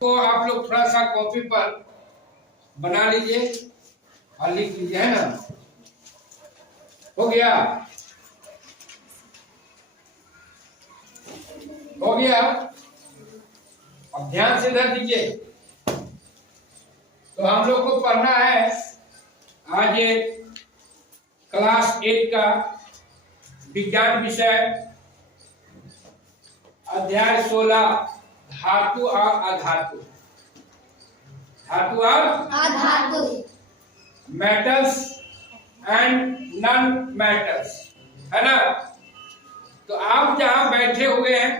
तो आप लोग थोड़ा सा कॉपी पर बना लीजिए और लिख लीजिए, है ना। हो गया, हो गया। अब ध्यान से इधर दीजिए। तो हम लोग को पढ़ना है आज क्लास 8 का विज्ञान विषय अध्याय 16 धातु और अधातु। धातु और अधातु, मेटल्स एंड नॉन मेटल्स, है ना। तो आप जहां बैठे हुए हैं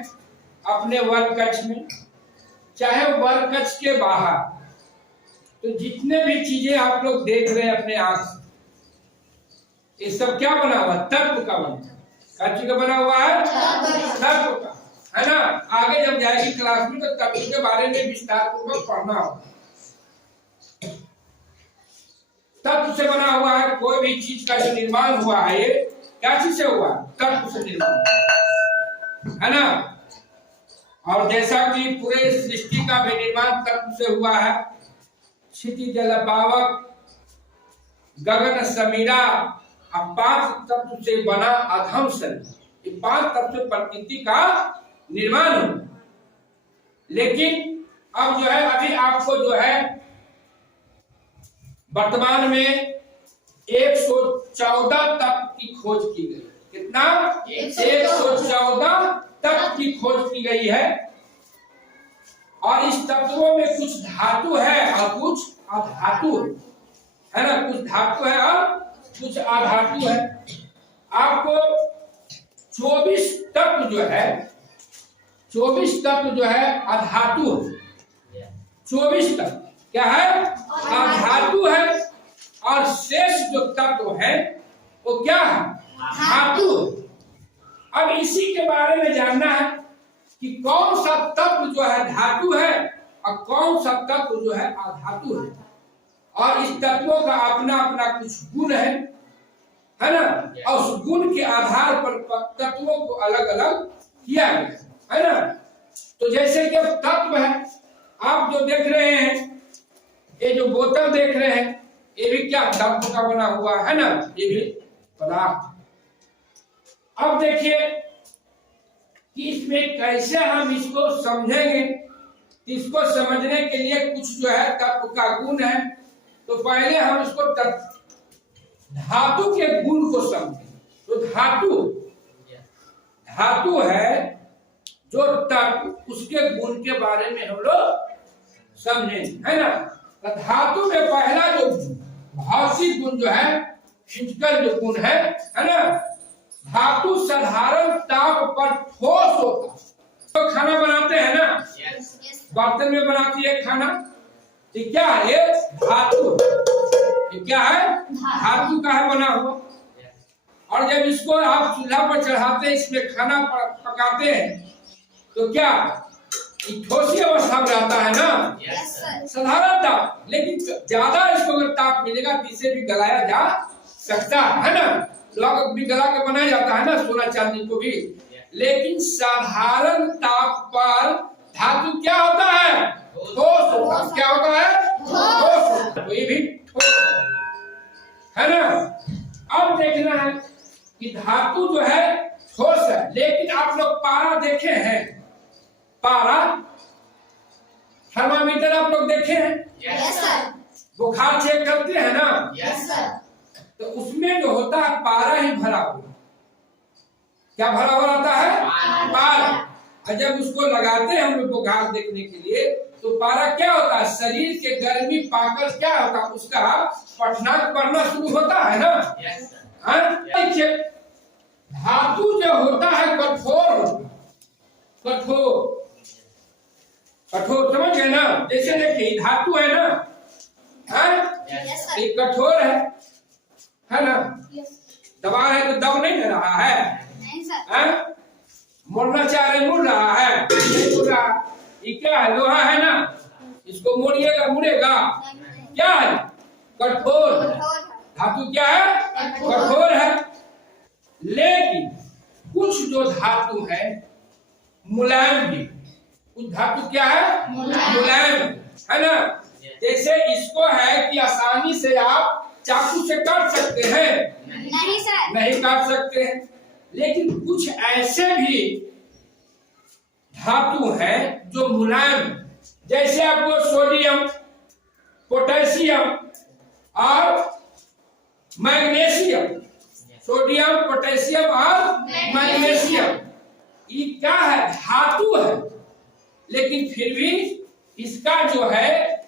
अपने वर्ग कक्ष में, चाहे वर्ग कक्ष के बाहर, तो जितने भी चीजें आप लोग देख रहे हैं अपने आंख से, ये सब क्या बना हुआ? तत्व का बना। क्या का बना हुआ है? तत्व का, है ना। आगे जब जाएगी क्लास में तो तत्व के बारे में विस्तार पूर्वक पढ़ना होगा। तत्व से बना हुआ है। कोई भी चीज का जो निर्माण हुआ है, ये क्या चीज से हुआ? तत्व से निर्माण, है ना। और जैसा कि पूरे सृष्टि का भी निर्माण तत्व से हुआ है, क्षिति जल पावक गगन समीरा, अब 5 तत्व से बना अधम शरीर, ये 5 तत्व से प्रकृति का निर्माण हो। लेकिन अब जो है, अभी आपको जो है वर्तमान में 114 तत्व की खोज की गई। कितना? 114 तत्व की खोज की गई है। और इस तत्वों में कुछ धातु है और कुछ अधातु है ना। कुछ धातु है और कुछ अधातु है। आपको 24 तत्व जो है, 24 तत्व जो है अधातु है। 24 तत्व क्या है? अधातु है। और शेष जो तत्व है वो क्या है? धातु। अब इसी के बारे में जानना है कि कौन सा तत्व जो है धातु है और कौन सा तत्व जो है अधातु है। और इस तत्वों का अपना अपना कुछ गुण है ना। और उस गुण के आधार पर तत्वों को अलग अलग किया गया है ना। तो जैसे कि अब तत्व है, आप जो देख रहे हैं, ये जो बोतल देख रहे हैं, ये भी क्या तत्व का बना हुआ है ना। ये भी पदार्थ। अब देखिए कि इसमें कैसे हम इसको समझेंगे। इसको समझने के लिए कुछ जो है तत्व का गुण है। तो पहले हम इसको धातु के गुण को समझें। तो धातु है जो तत्व, उसके गुण के बारे में हम लोग समझें, है ना। तो धातु में पहला जो भौतिक गुण जो है, फिजिकल जो गुण है ना। धातु साधारण ताप पर ठोस होता है। तो खाना बनाते हैं ना, बर्तन में बनाती है खाना, ये क्या है? ये धातु। ये क्या है? धातु का है बना हुआ। और जब इसको आप चूल्हा पर चढ़ाते हैं, इसमें खाना पकाते हैं, तो क्या ठोसी अवस्था में रहता है ना, साधारण ताप। लेकिन ज्यादा इसको अगर ताप मिलेगा तो इसे भी गलाया जा सकता है ना। लोग भी गला के बनाया जाता है ना, सोना चांदी को भी। लेकिन साधारण ताप पर धातु क्या होता है? ठोस होता है। क्या होता है? ठोस। तो ये भी ठोस है ना। अब देखना है कि धातु जो है ठोस है। लेकिन आप लोग पारा देखे हैं? पारा थर्मामीटर आप लोग देखे हैं? Yes sir. बुखार चेक करते हैं ना? Yes sir. तो उसमें जो होता है पारा ही भरा हुआ। क्या भरा हुआ रहता है? पारा। और जब उसको लगाते हैं हम लोग बुखार देखने के लिए, तो पारा क्या होता है? शरीर के गर्मी पाकर क्या होता है? उसका पठनाक बढ़ना शुरू होता है ना। देखिए धातु जो होता है कठोर होता है। कठोर समझ गए ना। जैसे देखिए धातु है ना, ये कठोर है ना। दबा है तो दब नहीं दे रहा है, मुड़ना चाह रहे मुड़ रहा है, नहीं मुड़ रहा। ये क्या है? लोहा है ना, इसको मोड़िएगा मुड़ेगा। क्या है? कठोर। धातु क्या है? कठोर है। लेकिन कुछ जो धातु है मुलायम भी, कुछ धातु क्या है, मुलायम है ना। जैसे इसको है कि आसानी से आप चाकू से काट सकते हैं, नहीं सर, नहीं काट सकते हैं। लेकिन कुछ ऐसे भी धातु हैं जो मुलायम, जैसे आपको सोडियम, पोटेशियम और मैग्नीशियम, सोडियम, पोटेशियम और मैग्नीशियम, ये क्या है, धातु है। लेकिन फिर भी इसका जो है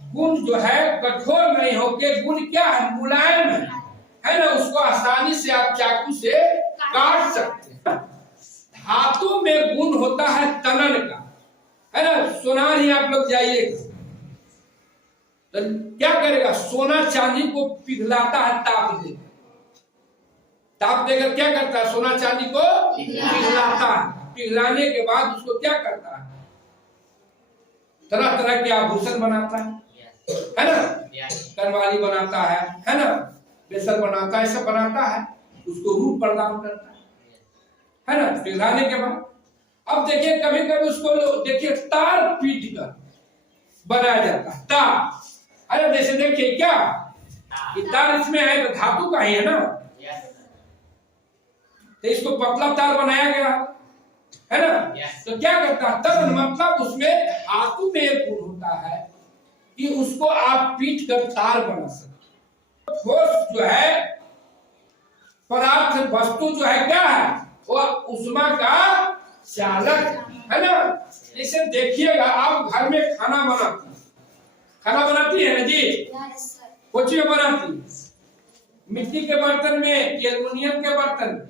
गुण जो है कठोर नहीं होके गुण क्या है, मुलायम है ना। उसको आसानी से आप चाकू से काट सकते हैं। धातु में गुण होता है तनन का, है ना। सोनार ही आप लोग जाइएगा तो क्या करेगा, सोना चांदी को पिघलाता है, ताप देकर, ताप देकर क्या करता है, सोना चांदी को पिघलाता है। पिघलाने के बाद उसको क्या करता है, तरह तरह के आभूषण बनाता है ना, करवाली बनाता है ना, बेसर बनाता है, सब बनाता है, उसको रूप प्रदान करता है ना, पिघलाने के बाद। अब देखिए कभी कभी उसको देखिए तार पीट कर बनाया जाता है, तार। अरे जैसे देखिए क्या ये तार इसमें है तो धातु का ही है ना, तो इसको पतला तार बनाया गया है ना। तो क्या करता है, तब मतलब उसमें धातु में एक गुण होता है कि उसको आप पीट कर तार बना सकते। ठोस जो है पदार्थ वस्तु जो है क्या है, वो उष्मा का चालक है ना। जैसे देखिएगा आप घर में खाना बनाती है ना जी, कोची में बनाती है, मिट्टी के बर्तन में कि एल्युमिनियम के बर्तन में,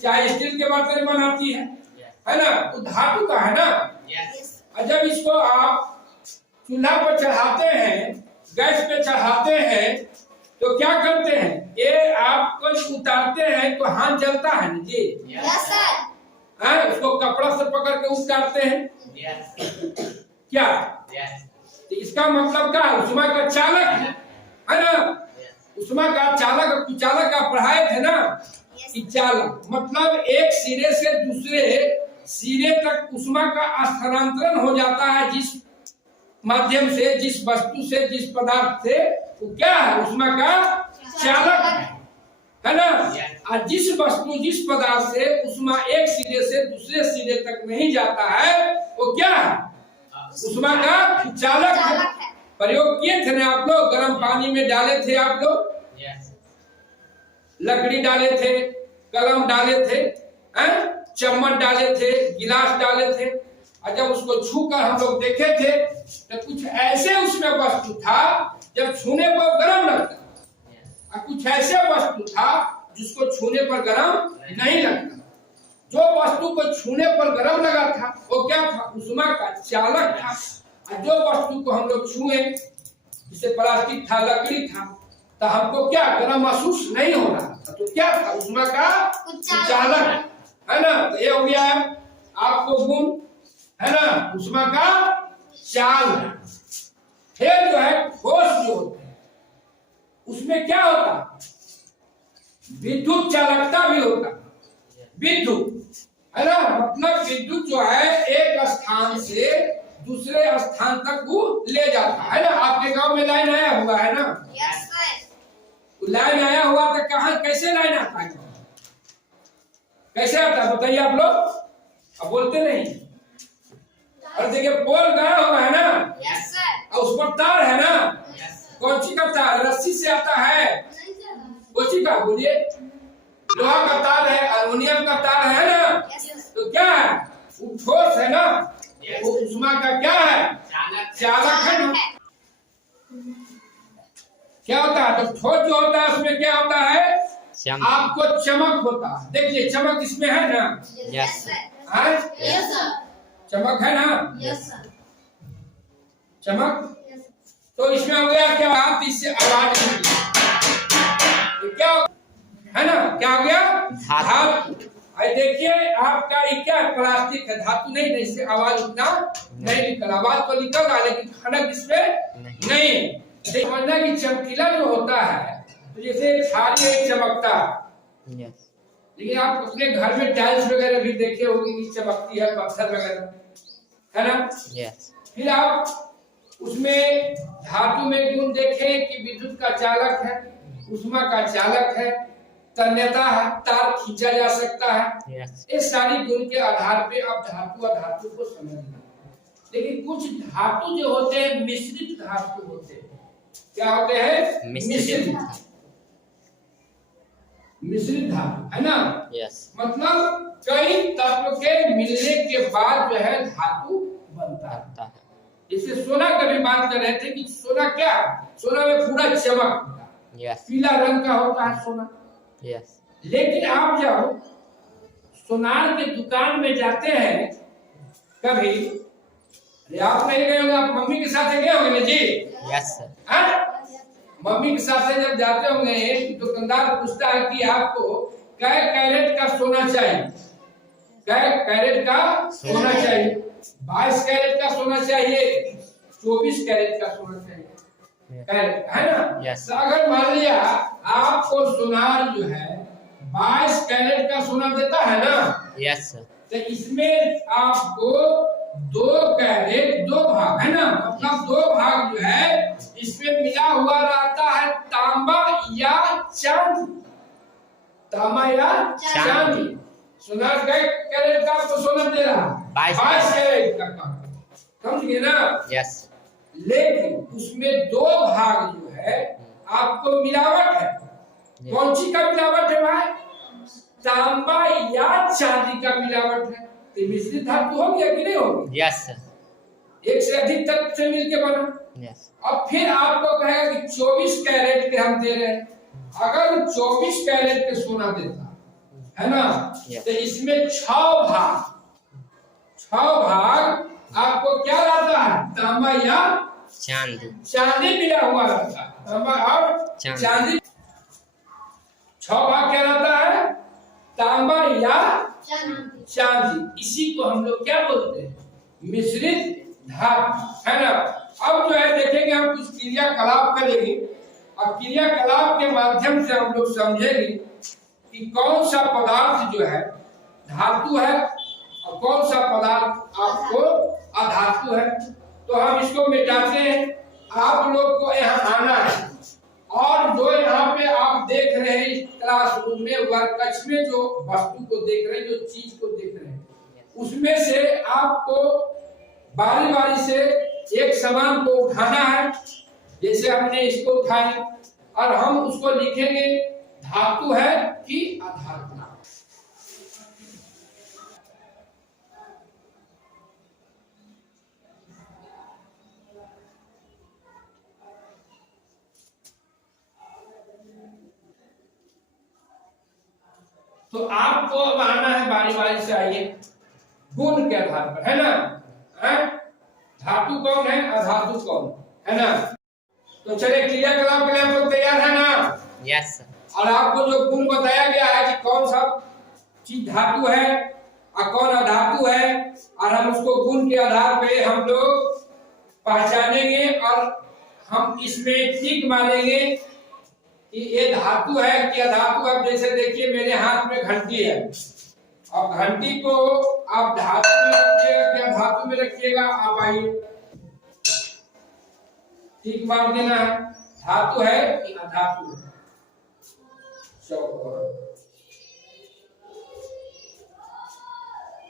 चाहे स्टील के बर्तन में बनाती है ना, वो धातु का है ना। और जब इसको आप चूल्हा पर चढ़ाते हैं, गैस पे चढ़ाते हैं, तो क्या करते हैं, ये आप कुछ उतारते हैं तो हाथ जलता है ना जी, उसको कपड़ा से पकड़ के उतारते हैं क्या, तो इसका मतलब क्या, उष्मा का चालक है ना। उष्मा का चालक, कुचालक का पढ़ाए थे ना कि चालक मतलब एक सिरे से दूसरे सिरे तक उष्मा का स्थानांतरण हो जाता है, जिस माध्यम से, जिस वस्तु से, जिस पदार्थ से, वो क्या है, उष्मा का चालक है ना। और जिस वस्तु, जिस पदार्थ से उष्मा एक सिरे से दूसरे सिरे तक नहीं जाता है, वो क्या है, उष्मा का चालक है। प्रयोग किए थे ना आप लोग, गर्म पानी में डाले थे आप लोग, लकड़ी डाले थे, कलम डाले थे, चम्मच डाले थे, गिलास डाले थे, और जब उसको छूकर हम लोग देखे थे तो कुछ ऐसे उसमें वस्तु था जब छूने पर गर्म लगता, और कुछ ऐसे वस्तु था जिसको छूने पर गर्म नहीं लगता। जो वस्तु को छूने पर गर्म लगा था वो क्या था, उष्मा का चालक था। और जो वस्तु को हम लोग छुए, जैसे प्लास्टिक था, लकड़ी था, तो हमको क्या गर्म महसूस नहीं हो रहा था, तो क्या था, उष्मा का चालक है ना। तो ये हो गया आपको गुण है ना, उष्मा का चाल। फिर जो है ठोस जो होते हैं उसमें क्या होता, विद्युत चालकता भी होता, विद्युत है ना। मतलब विद्युत जो है एक स्थान से दूसरे स्थान तक वो ले जाता है ना। आपके गांव में लाइन आया हुआ है ना, लाइन आया हुआ तो कहाँ, कैसे लाइन आता है, कैसे आता है बताइए आप लोग, अब बोलते नहीं। और देखिए पोल गया हुआ है ना, और उस पर तार है ना, कौन सी का तार, रस्सी से आता है, कौन सी का बोलिए, लोहा का तार है, एल्युमिनियम का तार है ना, तो क्या है, वो ठोस है ना, वो उष्मा का क्या है, चालक है ना। क्या होता है, तो ठोस जो होता है उसमें क्या होता है, आपको चमक होता है। देखिए चमक इसमें है ना, चमक है ना, चमक। तो इसमें हो गया क्या, आप इससे आवाज क्या है ना, क्या हो गया, धातु। देखिए आपका ये क्या प्लास्टिक है, धातु नहीं, इससे आवाज उतना नहीं निकल, आवाज तो निकल रहा लेकिन खनक इसमें नहीं है। समझना कि चमकीला जो होता है, तो जैसे छारी चमकता है, लेकिन आप अपने घर में टाइल्स वगैरह भी देखे होंगे कि चमकती है, पत्थर वगैरह है ना। यस। फिर आप उसमें धातु में गुण देखें कि विद्युत का चालक है, ऊष्मा का चालक है, तन्यता है, तार खींचा जा सकता है। ये सारी गुण के आधार पे आप धातु अधातु को समझना। लेकिन कुछ धातु जो होते हैं मिश्रित धातु होते हैं। क्या होते हैं? मिश्रित धातु, है ना। मतलब कई तत्व के मिलने के बाद जो है धातु बनता है। जैसे सोना का भी बात कर रहे थे कि सोना क्या, सोना में पूरा चमक होता है, पीला रंग का होता है सोना। लेकिन आप जब सोनार के दुकान में जाते हैं कभी, अरे आप नहीं गए होंगे, आप मम्मी के साथ गए होंगे ना जी। Yes sir. मम्मी के साथ जब जाते होंगे तो दुकानदार पूछता है कि आपको कै कैरेट का सोना चाहिए, कै कैरेट का सोना चाहिए, 22 कैरेट का सोना चाहिए, 24 कैरेट का सोना चाहिए, कैरेट, है ना। तो अगर मान लिया आपको सोनार जो है 22 कैरेट का सोना देता है ना। Yes sir. तो इसमें आपको 2 कैरेट 2 भाग, है ना, मतलब 2 भाग जो है इसमें मिला हुआ रहता है तांबा या चांदी, तांबा या चांदी। सोना कैरेट का आपको सोना दे रहा है 22 कैरेट का, समझ गए ना। यस। लेकिन उसमें 2 भाग जो है आपको मिलावट है। कौन सी का मिलावट है भाई? तांबा या चांदी का मिलावट है। तो मिश्रित धातु हो गया कि नहीं हो गया? Yes sir. एक से अधिक तत्व से मिलके बना। यस। अब फिर आपको कहेगा कि 24 कैरेट के हम दे रहे हैं। अगर 24 कैरेट के सोना देता है ना, तो इसमें 6 भाग आपको क्या रहता है? तांबा या चांदी मिला हुआ रहता है। तांबा और चांदी 6 भाग क्या रहता है? तांबा या चांदी। इसी को हम लोग क्या बोलते हैं? मिश्रित धातु, है ना। अब जो है देखेंगे हम कुछ क्रियाकलाप करेंगे। अब क्रियाकलाप के माध्यम से हम लोग समझेंगे कि कौन सा पदार्थ जो है धातु है और कौन सा पदार्थ आपको अधातु है। तो हम इसको मिटाते हैं। आप लोग को यहाँ आना है और जो यहाँ पे आप देख रहे हैं इस क्लासरूम में वर्कश में जो वस्तु को देख रहे हैं, जो चीज को देख रहे हैं, उसमें से आपको बारी बारी से एक सामान को उठाना है। जैसे हमने इसको उठाया और हम उसको लिखेंगे धातु है कि अधातु। तो आपको अब आना है बारी बारी से, आइए गुण के आधार पर, है ना। धातु कौन है, अधातु कौन है ना। तो चलिए क्रियाकलाप के लिए आप लोग तैयार है ना। Yes sir. और आपको जो गुण बताया गया है कि कौन सा चीज धातु है और कौन अधातु है, और हम उसको गुण के आधार पे हम लोग पहचानेंगे और हम इसमें टिक मारेंगे कि ये धातु है कि अधातु। अब जैसे देखिए मेरे हाथ में घंटी है, अब घंटी को आप धातु में रखिएगा क्या धातु में रखिएगा। आप आइए टिक मार देना है, धातु है कि अधातु है।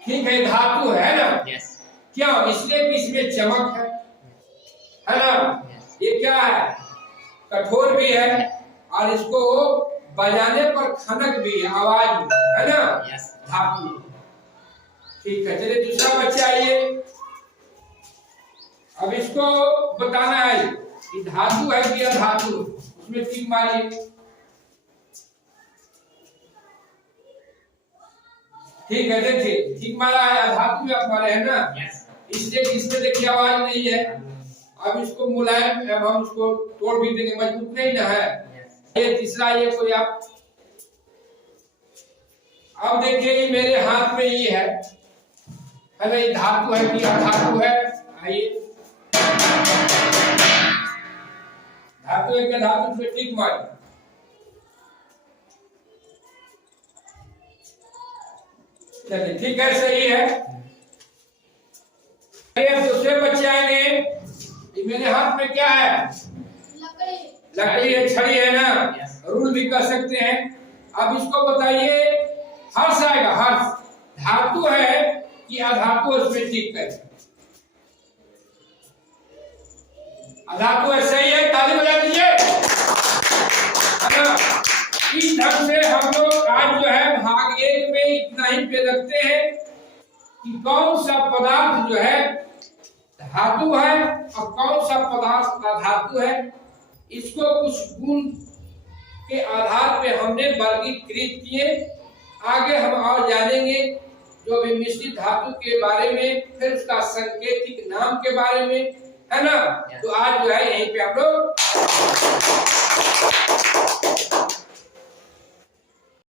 ठीक है, धातु है ना। यस। क्यों? इसलिए कि इसमें चमक है ना। ये क्या है? कठोर भी है और इसको बजाने पर खनक भी है, आवाज भी है ना। धातु। ठीक है, चलिए दूसरा बच्चा आइए। अब इसको बताना है कि धातु है कि अधातु, उसमें टिक मारिए। ठीक है, देखिए ठीक मारा है, अधातु में आप मारे हैं ना। इसलिए इसमें देखिए आवाज नहीं है। अब इसको मुलायम, अब हम उसको तोड़ भी देंगे, मजबूत नहीं ना है। ये तीसरा, ये कोई आप अब देखिए ये मेरे हाथ में ये है ना, ये धातु है कि अधातु है। आइए धातु है कि धातु पे टिक मारिए। चलिए ठीक है, सही है। ये दूसरे बच्चे आएंगे। ये मेरे हाथ में क्या है? लकड़ी है, छड़ी है ना, रूल भी कर सकते हैं। अब इसको बताइए, हर्ष आएगा, हर्ष धातु है कि अधातु? इसमें ठीक है, अधातु है, सही है, ताली बजा दीजिए। है ना? इस ढंग से हम लोग आज जो है भाग 1 में इतना ही पे रखते हैं कि कौन सा पदार्थ जो है धातु है और कौन सा पदार्थ अधातु है। इसको कुछ गुण के आधार पे हमने वर्गीकृत किए। आगे हम और जानेंगे जो भी मिश्रित धातु के बारे में, फिर उसका सांकेतिक नाम के बारे में, है ना। तो आज जो है यहीं पे हम लोग